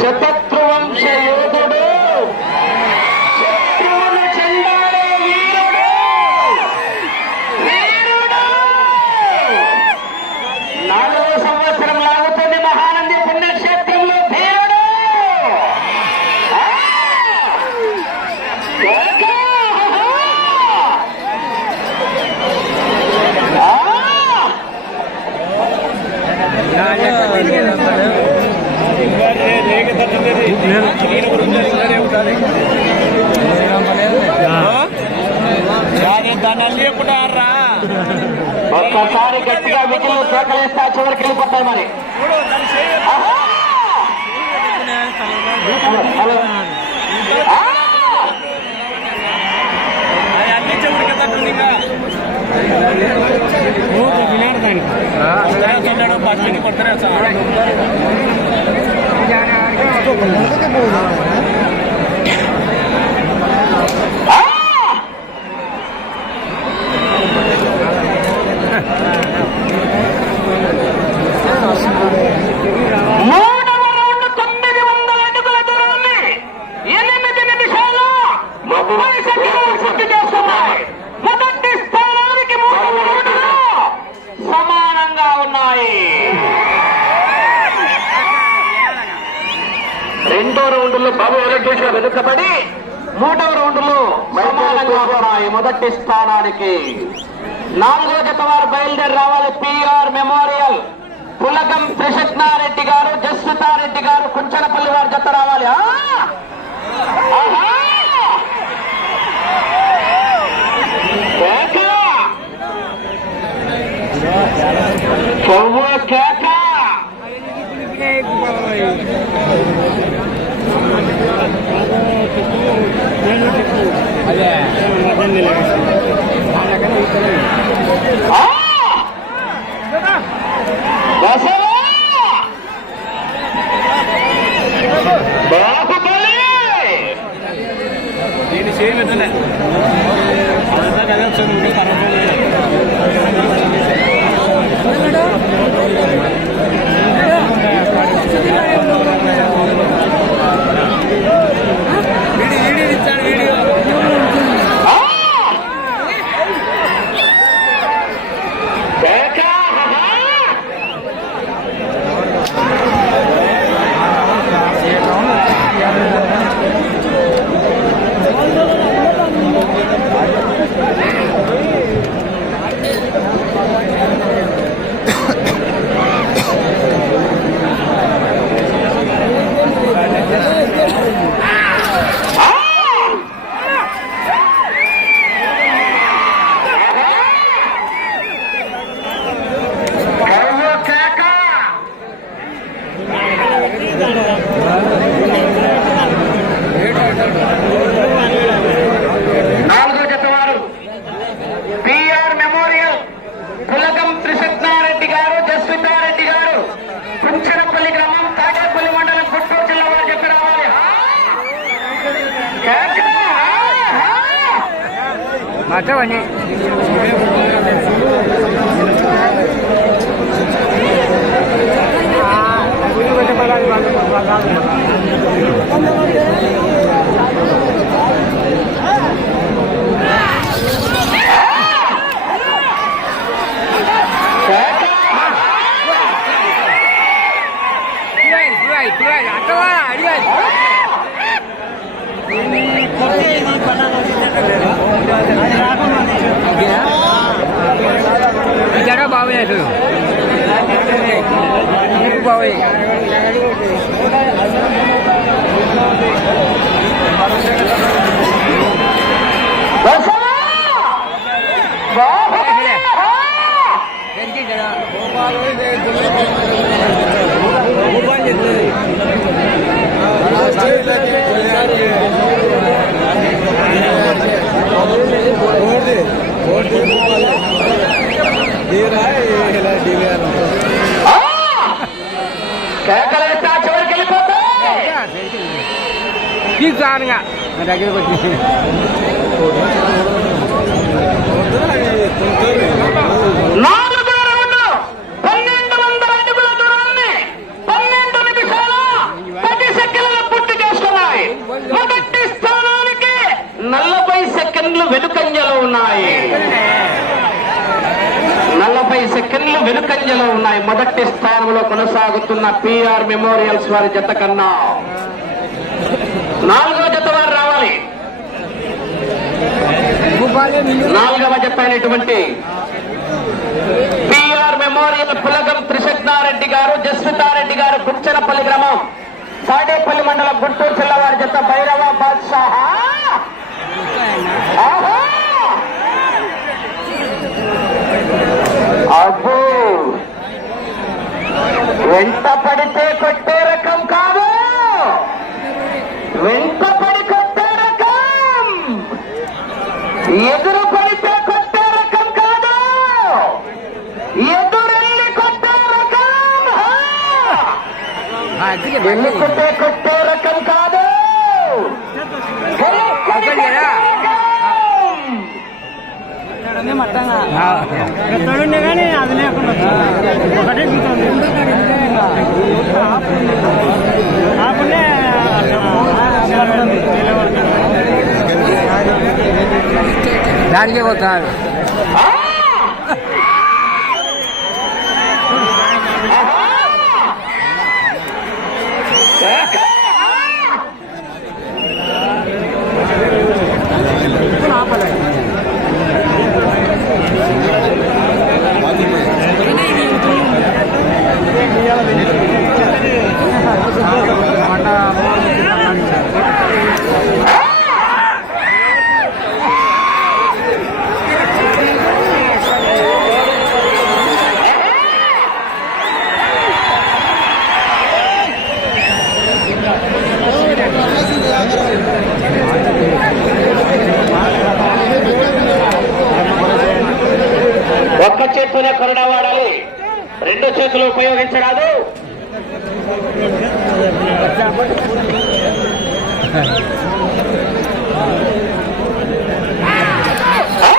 CPEC ఒక్కసారి గట్టిగా whistle కేకలేస్తే చివరికి వెళ్ళిపోతాయి మరి! హలో. থেকে বলব రెండో రౌండ్లో బాబు వెంకటేశ్వర వెనుకబడి మూడవ రౌండ్లో సమానంగా ఉన్నాయి మొదటి స్థానానికి నాలుగో జత వారు బయలుదేరి రావాలి పిఆర్ మెమోరియల్. పులకం త్రిశక్నారెడ్డి గారు జస్వితారెడ్డి గారు కుంచనపల్లి వారి జత రావాలి. Yeah. 方にああ、自分でもらえば、わかるのか。పూర్తి చేస్తున్నాయి మొదటి స్థానానికి నలభై సెకండ్లు వెనుకంజలో ఉన్నాయి. నలభై సెకండ్లు వెనుకంజలో ఉన్నాయి. మొదటి స్థానంలో కొనసాగుతున్న పిఆర్ మెమోరియల్స్ వారి జత కన్నా. నాలుగో జత వారు రావాలి. నాలుగవ జత అయినటువంటి పిఆర్ మెమోరియల్ పులగం త్రిశక్నారెడ్డి గారు జస్వితారెడ్డి గారు గుంచనపల్లి గ్రామం తాడేపల్లి మండలం గుంటూరు జిల్లా వారి జత భైరవ బాద్షాహా. అబ్బో! ఎంత పడితే కొట్టే రకం કાર્યવત આવે ఉపయోగించరాదు ఆ!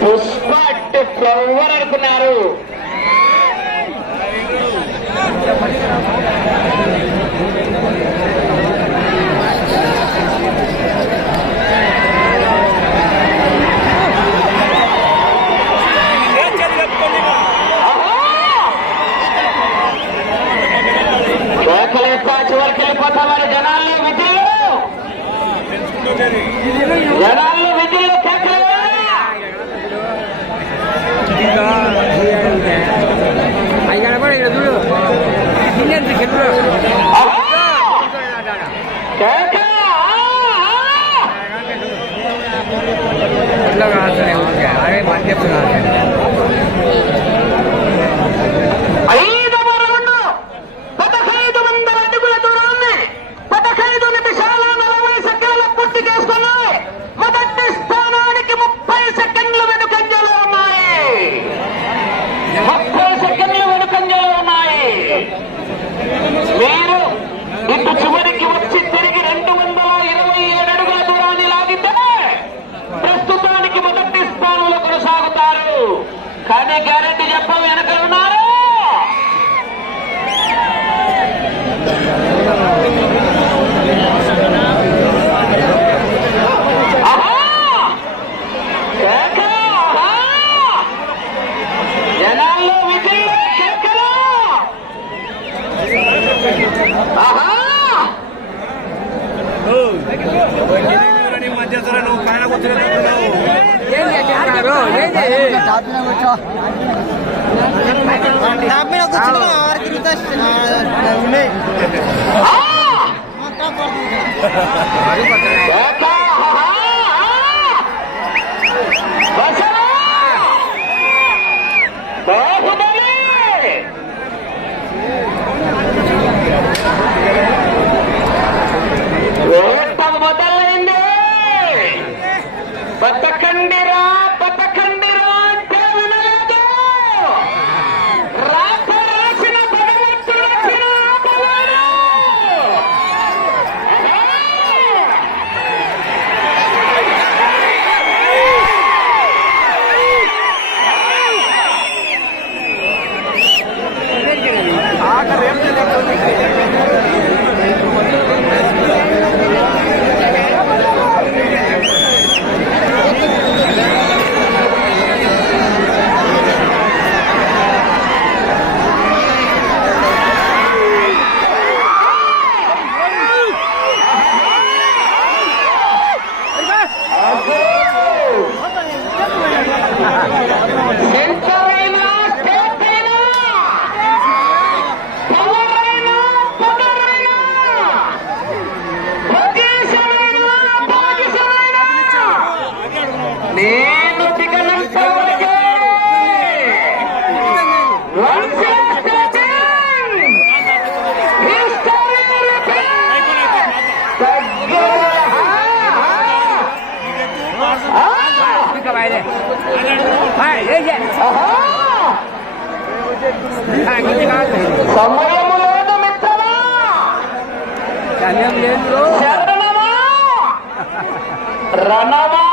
పుష్ప ఫ్లవర్ అనుకున్నారు కేక కాదు కాస్తున్నాయి అదే मेरा कुछ नहीं और సమయము లేదు మిత్రమా? సమయం రణమా?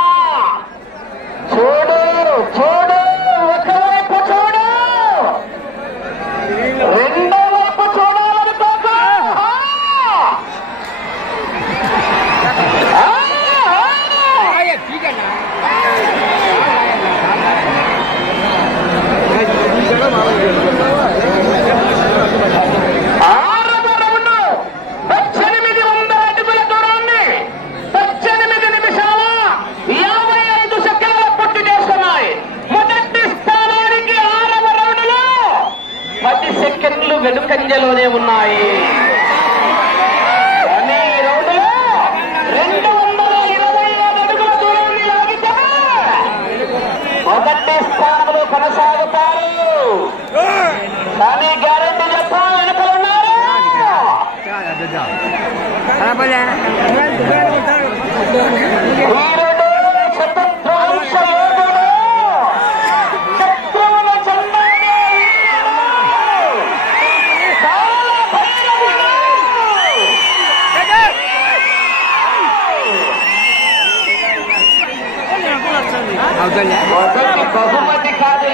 స్థానంలో కొనసాగుతారు కానీ గ్యారంటీ చెప్పు వెనుకలు ఉన్నారు వీరు బహుమతి కాదు